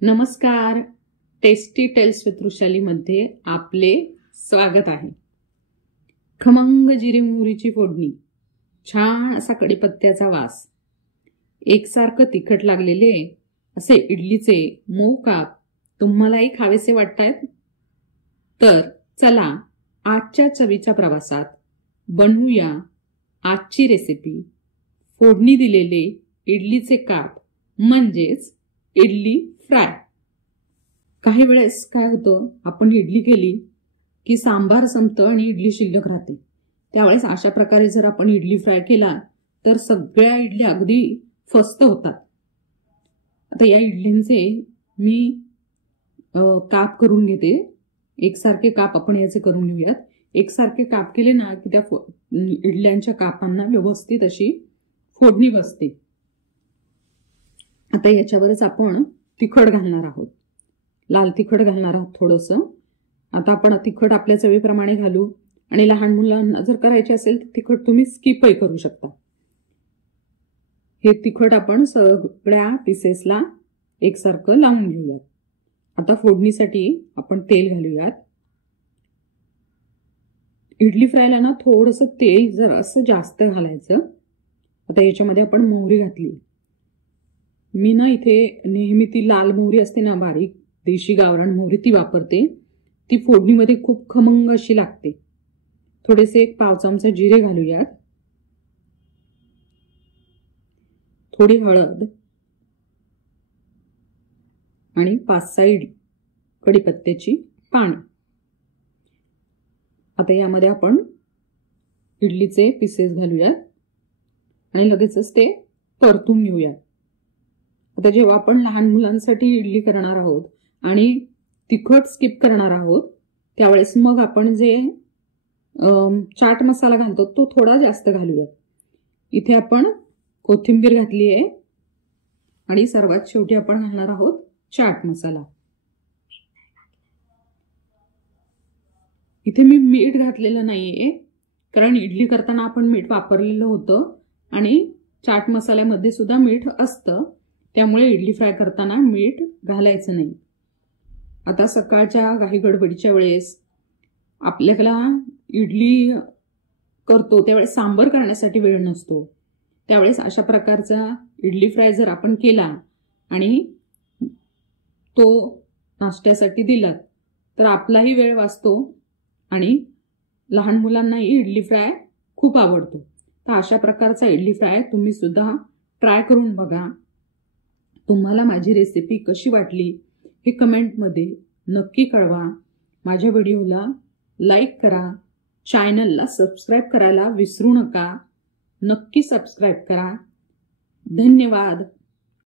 नमस्कार. Tasty tails with Vrushali मध्ये आपले स्वागत आहे. खमंग जिरे मोहरीची फोडणी, छान असा कढीपत्त्याचा वास, एकसारखं तिखट लागलेले असे इडलीचे मऊ काप तुम्हालाही खावेसे वाटतायत? तर चला आजच्या चवीच्या प्रवासात बनवूया आजची रेसिपी फोडणी दिलेले इडलीचे काप म्हणजेच इडली फ्राय. काही वेळेस काय होतं, आपण इडली केली की सांबार संपतं आणि इडली शिल्लक राहते. त्यावेळेस अशा प्रकारे जर आपण इडली फ्राय केला तर सगळ्या इडल्या अगदी फस्त होतात. आता या इडलींचे मी काप करून घेते. एकसारखे काप आपण याचे करून घेऊयात. एकसारखे काप केले ना की त्या इडल्यांच्या कापांना व्यवस्थित अशी फोडणी बसते. आता याच्यावरच आपण तिखट घालणार आहोत, लाल तिखट घालणार आहोत थोडंसं. आता आपण तिखट आपल्या चवीप्रमाणे घालू आणि लहान मुलांना जर करायचे असेल तर तिखट तुम्ही स्किपही करू शकता. हे तिखट आपण सगळ्या पीसेसला एकसारखं लावून घेऊयात. आता फोडणीसाठी आपण तेल घालूयात. इडली फ्रायला ना थोडंसं तेल जर असं जास्त घालायचं. आता याच्यामध्ये आपण मोहरी घातली. मी ना इथे नेहमी ती लाल मोहरी असते ना, बारीक देशी गावरान मोहरी, ती वापरते. ती फोडणीमध्ये खूप खमंग अशी लागते. थोडेसे 1 पाव चमचा जिरे घालूयात, थोडी हळद आणि 5-6 कढीपत्त्याची पाने. आता यामध्ये आपण इडलीचे पीसेस घालूयात आणि लगेचच ते परतून घेऊयात. आता जेव्हा आपण लहान मुलांसाठी इडली करणार आहोत आणि तिखट स्किप करणार आहोत त्यावेळेस मग आपण जे चाट मसाला घालतो तो थोडा जास्त घालूयात. इथे आपण कोथिंबीर घातली आहे आणि सर्वात शेवटी आपण घालणार आहोत चाट मसाला. इथे मी मीठ घातलेलं नाहीये कारण इडली करताना आपण मीठ वापरलेलं होतं आणि चाट मसाल्यामध्ये सुद्धा मीठ असतं, त्यामुळे इडली फ्राय करताना मीठ घालायचं नाही. आता सकाळच्या घाई गडबडीच्या वेळेस आपल्याला इडली करतो त्यावेळेस सांबर करण्यासाठी वेळ नसतो. त्यावेळेस अशा प्रकारचा इडली फ्राय जर आपण केला आणि तो नाश्त्यासाठी दिलात तर आपलाही वेळ वाचतो आणि लहान मुलांनाही इडली फ्राय खूप आवडतो. तर अशा प्रकारचा इडली फ्राय तुम्ही सुद्धा ट्राय करून बघा. तुम्हाला माझी रेसिपी कशी वाटली हे कमेंटमध्ये नक्की कळवा. माझ्या व्हिडिओला लाईक करा, चॅनलला सबस्क्राईब करायला विसरू नका. नक्की सबस्क्राईब करा. धन्यवाद.